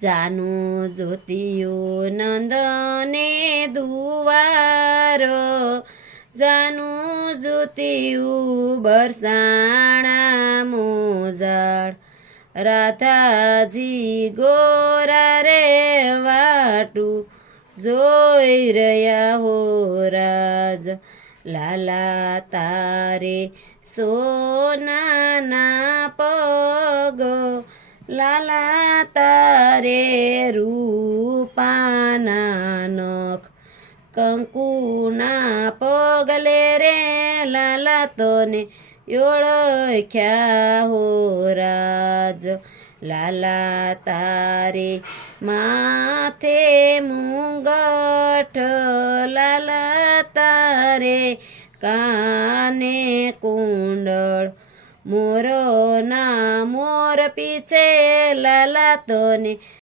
જાનું જોતિયું નંદને દુવારો જાનું જોતિયું બરસાણા મોજાળ રાધાજી ગોરા રે વાટું જોઈ રહ્યા હો રાજ લાલા તારે સોનાના પગ લાલા તારે રૂપાના નખ કંકુના પગલે રે લાલા તોને ઓળખ્યા હો રાજ લાલા તારે માથે મુંગઠ લાલા તારે કાને કુંડળ મોરના મોર પીછે લાલા તોને